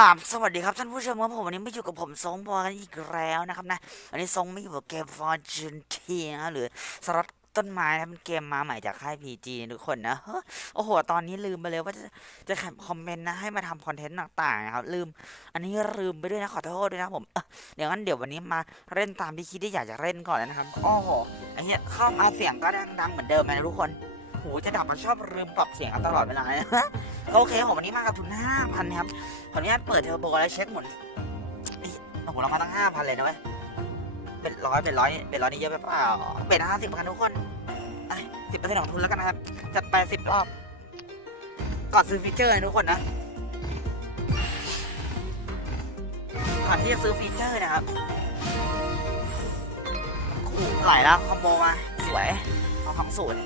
ราบสวัสดีครับท่านผู้ชมครับผมวันนี้ไม่อยู่กับผมทรงบอกันอีกแล้วนะครับนะวันนี้ทรงไม่อยู่กับเกม Fortune T นะหรือสล็อตต้นไม้นะเป็นเกมมาใหม่จากค่าย PG ทุกคนนะโอ้โหตอนนี้ลืมไปเลยว่าจะจะแคปคอมเมนต์นะให้มาทำคอนเทนต์ต่างๆนะครับลืม อันนี้ลืมไปด้วยนะขอโทษด้วยนะผมเดี๋ยวงั้นเดี๋ยววันนี้มาเล่นตามที่คิดที่อยากจะเล่นก่อนนะครับโอ้โหไอ้เหี้ยเข้ามาเสียงก็ดังๆเหมือนเดิมนะทุกคน หูจะดับมาชอบลืมปรับเสียงกันตลอดเวลานะก็โอเคผมวันนี้มากับทุน5,000นะครับ ขออนุญาตเปิดเทอร์โบแล้วเช็คหมุนเอ้ยโอ้โหเรามาตั้งห้าพันเลยนะเว้ย เป็นร้อยเป็นร้อยเป็นร้อยนี่เยอะไปเปล่า เป็นห้าสิบกันทุกคนสิบเปอร์เซ็นต์ของทุนแล้วกันนะครับ จัดไปสิบรอบก่อนซื้อฟีเจอร์นะทุกคนนะก่อนที่จะซื้อฟีเจอร์นะครับขู่ไหลแล้วคอมโบมาสวยเอาของศูนย์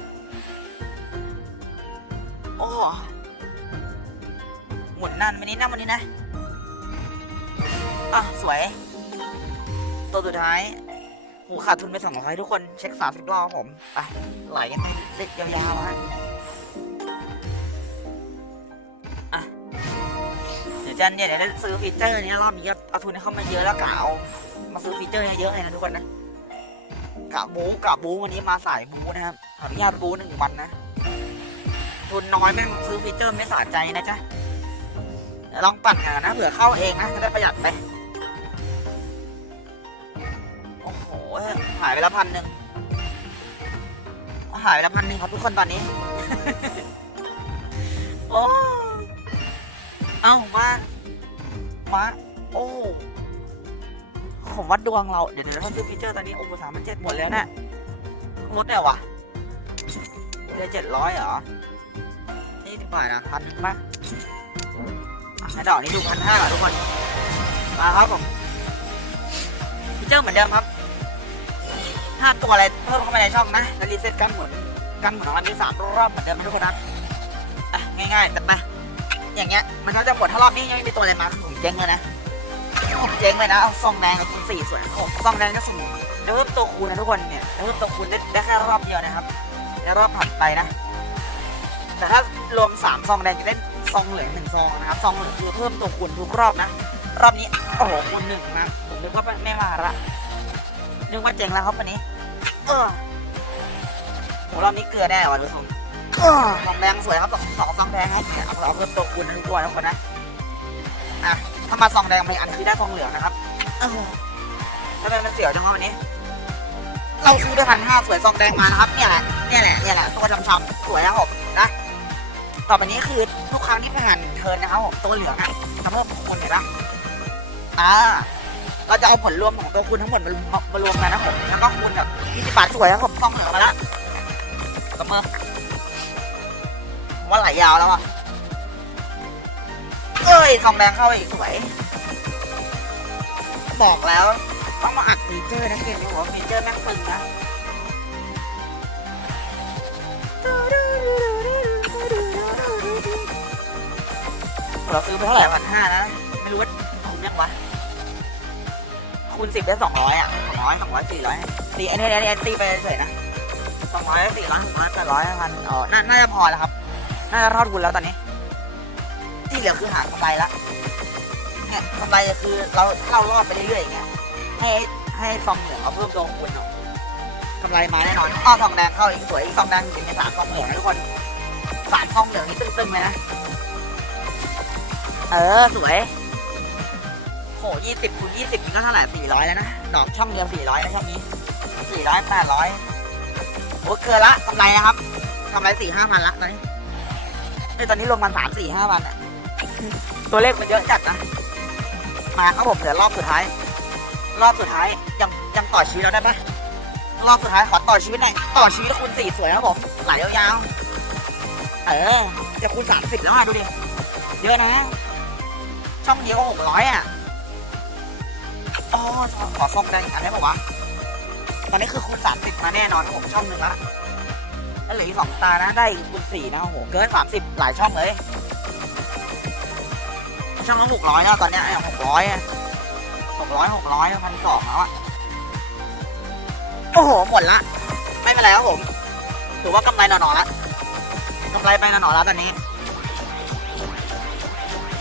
อ้หมุนนั่นวันนี้นั่นวันนี้นะ อะ สวย ตัวสุดท้ายหูขาดทุนไปสองร้อยทุกคน เช็คสามสิบรอบผมไปไหลกันไปเล็กยาวๆฮะอะเดี๋ยวจันเนี่ยเดี๋ยวได้ซื้อฟีเจอร์เนี้ยรอบนี้ก็เอาทุนเข้ามาเยอะแล้วกะเอามาซื้อฟีเจอร์เยอะๆเลยนะทุกคนนะกะบูกะบูวันนี้มาสายบูนะครับขออนุญาตบูหนึ่งวันนะ ทุนน้อยแม่งซื้อฟีเจอร์ไม่สะใจนะจ๊ะลองปั่นกันะเผื่อเข้าเองนะจะได้ประหยัดไป โอ้โห หายไปล้วพันหนึ่งหายไปล้วพันหนึ่งครับทุกคนตอนนี้ โอ้ เอ้ามา มา โอ้ผมวัดดวงเรา เดี๋ยวเดี๋ยวถ้าซื้อฟีเจอร์ตอนนี้โอ้โหสามพันเจ็ดหมดแล้วนะลดได้วะเหลือเจ็ดร้อยเหรอ นี่สิบบาทนะพันหนึ่งป่ะอะดอกนี้ดูพันห้าทุกคน มาครับผมฟีเจอร์เหมือนเดิมครับถ้าตัวอะไรเพิ่มเข้ามาในช่องนะแล้วรีเซ็ตกันหมุนกันหมุนของมันมีสามรอบเหมือนเดิมนะทุกคนนะง่ายๆแต่มาอย่างเงี้ยมันก็จะหมดถ้ารอบนี้ยังไม่มีตัวอะไรมาคือผมเจ๊งเลยนะผมเจ๊งเลยนะเอาซองแดงกับคูณสี่สวยโอ้ซองแดงก็ส่งเพิ่มตัวคูณนะทุกคนเนี่ยเพิ่มตัวคูณได้ได้แค่รอบเดียวนะครับในรอบผ่านไปนะ แต่ถ้ารวมสามซองแดงจะได้ซองเหลืองหนึ่งซองนะครับซองเหลืองคือเพิ่มตัวคูณทุกรอบนะ รอบนี้โอ้โหคูณหนึ่งนะผมนึกว่าไม่มาละนึกว่าเจ๋งแล้วครับวันนี้เออโหรอบนี้เกลือแน่ว่ะดูทรงซองแดงสวยครับสองสองซองแดงให้เอาเอาเพิ่มตัวคูณทั้งตัวนะคนนะอะถ้ามาซองแดงไปอันคือได้ซองเหลืองนะครับเออทำไมมันเสียวจังวะวันนี้ เราซื้อได้พันห้าสวยซองแดงมานะครับเนี่ยแหละเนี่ยแหละเนี่ยแหละตัวช้ำๆสวยนะครับผม ต่อไปนี้คือทุกครั้งที่ผ่านเทิร์นนะครับผมตัวเหลืองอะจะเพิ่มคนเห็นปะอ่าเราจะเอาผลรวมของตัวคุณทั้งหมดมามามารวมกันนะผมแล้วก็คูณแบบ20บาทสวยครับผมต้องเหลืองมาล้วกระเพิ่มผมว่าไหลยาวแล้วอะเอ้ยทองแดงเข้าอีกสวยบอกแล้วต้องมาอัดฟีเจอร์นะเกมนี้หัวาฟีเจอร์แม่งปึงนะ เราซื้อไปเท่าไหร่พันห้านะ ไม่รู้ว่าคุ้มยังวะ คูณสิบได้สองร้อยอะสองร้อยสองร้อยสี่ร้อยตีอันนี้อันนี้ตีไปเฉยนะสองร้อยสี่ร้อยหกร้อยแปดร้อยพันอ๋อน่าน่าจะพอแล้วครับ น่าจะทอดทุนแล้วตอนนี้ ที่เหลือคือหากำไรละเนี่ยกำไรคือเราเข้ารอบไปเรื่อยๆอย่างเงี้ย ให้ให้ซองเหลืองเอาเพิ่มตัวคูณเนาะกำไรมาแน่นอนอ้อซองแดงเข้าอีกสวยอีกซองแดงอยู่ในสามซองเหลืองนะทุกคนสามซองเหลืองนี่ตึงๆเลยนะ เออ สวย โหยี่สิบคูณยี่สิบนี่ก็เท่าไหร่สี่ร้อยแล้วนะดอกช่องเดียวสี่ร้อยนะช่องนี้สี่ร้อยแปดร้อยโอ้เกินละกำไรนะครับกำไรสี่ห้าพันละตอนนี้เอ้ยตอนนี้รวมมันสามสี่ห้าพันอะตัวเลขมันเยอะจัดนะ มาครับผมเหลือรอบสุดท้าย รอบสุดท้ายยังยังต่อชีวิตเราได้ปะรอบสุดท้ายขอต่อชีวิตหน่อยต่อชีวิตคูณสี่สวยครับผมไหลยาวๆเออจะคูณสามสิบแล้วอะดูดิเยอะนะ ช่องเดียวก็หกร้อยอะอ๋อขอส่งได้อีกอันได้ปะวะ ตอนนี้คือคูณสามสิบมาแน่นอนผมช่องหนึ่งละแล้วเหลืออีกสองตานะ ได้อีกคูณสี่นะโอ้โห เกินสามสิบหลายช่องเลย ช่องละหกร้อยนะตอนนี้หกร้อยหกร้อยหกร้อยพันสองแล้วอะโอ้โห หมดละ ไม่เป็นไรครับผม ถือว่ากำไรหนอนๆละกำไรไปหนอนๆแล้วตอนนี้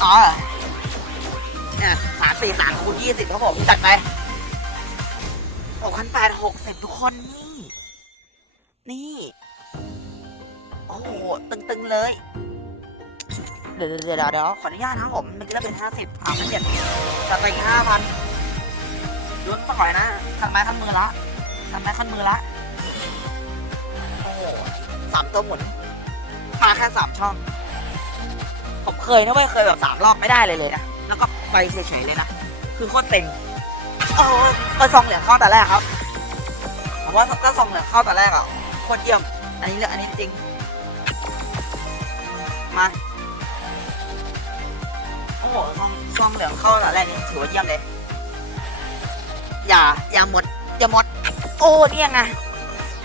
อ๋อ เนี่ยสามสี่สามคูณยี่สิบครับผมจัดไปหกพันแปดหกสิบทุกคนนี่ นี่ โอ้โห ตึงๆเลย เดี๋ยวเดี๋ยวเดี๋ยวเดี๋ยวขออนุญาตนะผมเมื่อกี้เราเป็นห้าสิบสามพันเจ็ดจัดไปห้าพันลุ้นต่อยนะคันไม้คันมือละคันไม้คันมือละโอ้โหสามตัวหมุนมาแค่สามช่อง ผมเคยนะเว้ยเคยแบบสามรอบไม่ได้เลยเลยนะ แล้วก็ ไปเฉยๆเลยนะ คือโคตรเต็งโอ้ก็ซองเหลืองเข้าแต่แรกครับผมว่าก็ซองเหลืองเข้าแต่แรกอะโคตรเยี่ยม อันนี้เรื่องอันนี้จริง มาโอ้โหซองซองเหลืองเข้าแต่แรกนี่ถือว่าเยี่ยมเลย อย่าอย่าหมดอย่าหมด โอ้เนี่ยไง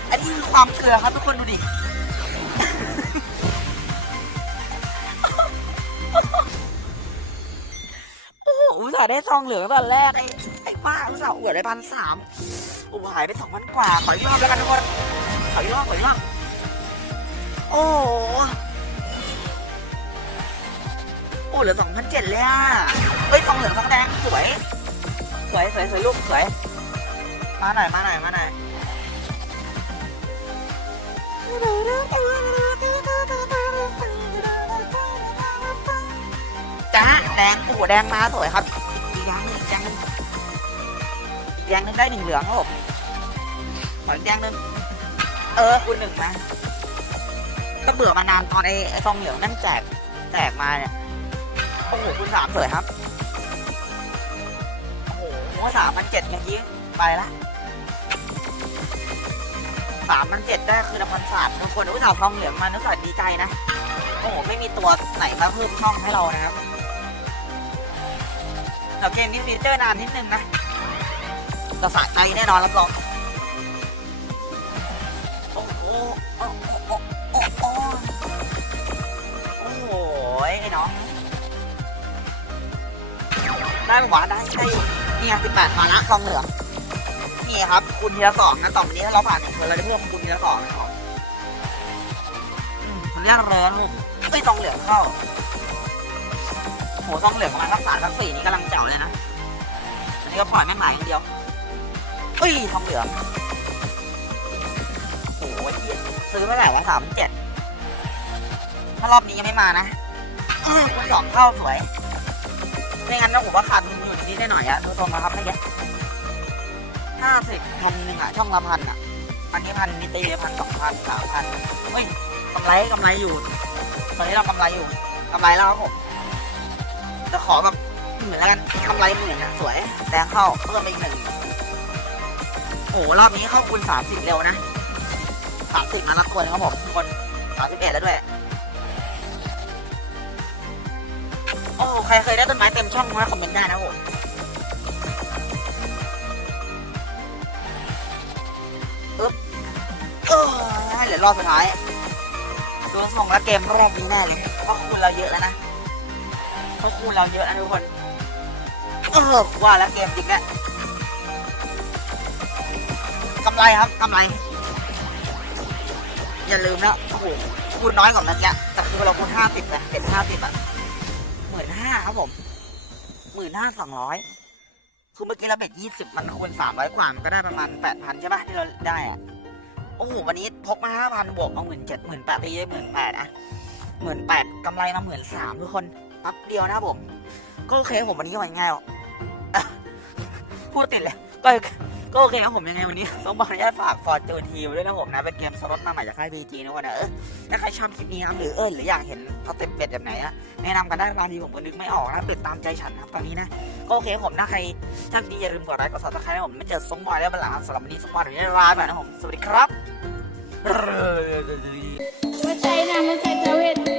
อันนี้คือความเกลือครับทุกคนดูดิ อุตส่าห์ได้ซองเหลืองตอนแรกไอ้ไอ้ป้าอุตส่าห์อวดได้พันสามโอ้หายไปสองพันกว่า ขออีกรอบแล้วกันทุกคนขออีกรอบขออีกรอบโอ้โหโอ้เหลือสองพันเจ็ดเลยอะเฮ้ยซองเหลืองซองแดงสวย สวยสวยสวยลูกสวย มาหน่อยมาหน่อยมาหน่อย แดงโอ้โหแดงมาสวยครับอีกแดงหนึ่งแดงหนึงอีกแดงหนึงได้หนึ่งเหลืองครับผมขอแดงหนึงเออคุณหนึ่งมาก็เบื่อมานานตอนไอ้ไอ้ฟองเหลืองนั่นแจกแจกมาเนี่ยโอ้โหคุณสามสวยครับโอ้โหสามพันเจ็ดเมื่อกี้ไปละสามพันเจ็ดได้คือละพันสามทุกคนอุตส่าห์ทองเหลืองมานุสาห์ดีใจนะ โอ้โห ไม่มีตัวไหนมาเพิ่มช่องให้เรานะครับ แต่เกมนี้ฟีเจอร์นานนิดนึงนะแต่สะใจแน่นอนรับรองโอ้โหโอ้โหโอ้โหโอ้โหไอ้น้องได้หวะได้ได้อยู่นี่ไงสิบแปดมาละซองเหลืองนี่ครับ คุณทีละสองนะต่อไปนี้ถ้าเราผ่านหนึ่งคนเราจะเพิ่มคุณทีละสองนะครับอืมเรียกเรินลูกเอ้ยซองเหลืองเข้า หซองเหลืองประมาณสักสามสักสี่นี่กำลังเจ๋วเลยนะ อันนี้ก็ปล่อยแม่งหมายอย่างเดียวเอ้ยซองเหลืองโอ้โหเหี้ยซื้อเมื่อไหร่วะสามเจ็ดถ้ารอบนี้ยังไม่มานะคุณสองเข้าสวย ไม่งั้นนะผมว่าขาดอยู่นิดหน่อยอะดูทรงนะครับไม่เยอะห้าสิบพันหนึ่งอะช่องละพันอะอันนี้พันนิตีพันสองพันสามพันเฮ้ยกำไรกำไรอยู่ตอนนี้เรากำไรอยู่กำไรแล้วครับผม จะขอแบบหมื่นแล้วกันกำไรหมื่นนะสวยแดงเข้าเพิ่มไปอีกหนึ่งโอ้รอบนี้เข้าคูณสามสิบเร็วนะสามสิบมาละคนครับผมทุกคนสามสิบเอ็ดแล้วด้วยโอ้ใครเคยได้ต้นไม้เต็มช่องมาคอมเมนต์ได้นะผมอึ๊บเออให้เหลือรอบสุดท้ายดูส่งแล้วเกมแรกนี้แน่เลยเพราะคูณเราเยอะแล้วนะ พราะคูณเราเยอะนะทุกคนเออว่าแล้วเกมจริงเนี่ยกำไรครับกำไร อย่าลืมนะโอ้โหคูณน้อยกว่าเมื่อกี้แต่คือเราคูณห้าสิบนะเป็นห้าสิบอะหมื่นห้าครับผมหมื่นห้าสองร้อยคือเมื่อกี้เราเบ็ดยี่สิบมันคูณสามร้อยกว่ามันก็ได้ประมาณแปดพันใช่ปะที่เราได้อะโอ้โหวันนี้พกมาห้าพันบวกเอาหมื่นเจ็ดหมื่นแปดตีได้หมื่นแปดอะหมื่นแปดกำไรมาหมื่นสามทุกคนแปั๊บเดียวนะครับผม ก็โอเคผมวันนี้ก็ง่ายๆหรอพูดติดเลยก็ก็โอเคครับผมยังไงวันนี้ต้องขออนุญาตฝากฟอร์จูนทีมด้วยนะผมนะเป็นเกมสล็อตมาใหม่จากค่ายบีจีนะวันนะเออถ้าใครชอบคลิปนี้ครับหรือเออหรืออยากเห็นเขาเต็มเป็ดแบบไหนอะแนะนำกันได้บางทีผมก็นึกไม่ออกนะเป็ดตามใจฉันครับตอนนี้นะก็โอเคครับผมถ้าใครชอบดีอย่าลืมกดไลค์กดซับสไครต์นะผมไม่เจอสงบอยแล้วบันหลังสำหรับวันนี้สงบอยเดี๋ยวนี้ลาไปนะผมสวัสดีครับหัวใจนะมันใจเจ้าเห็ด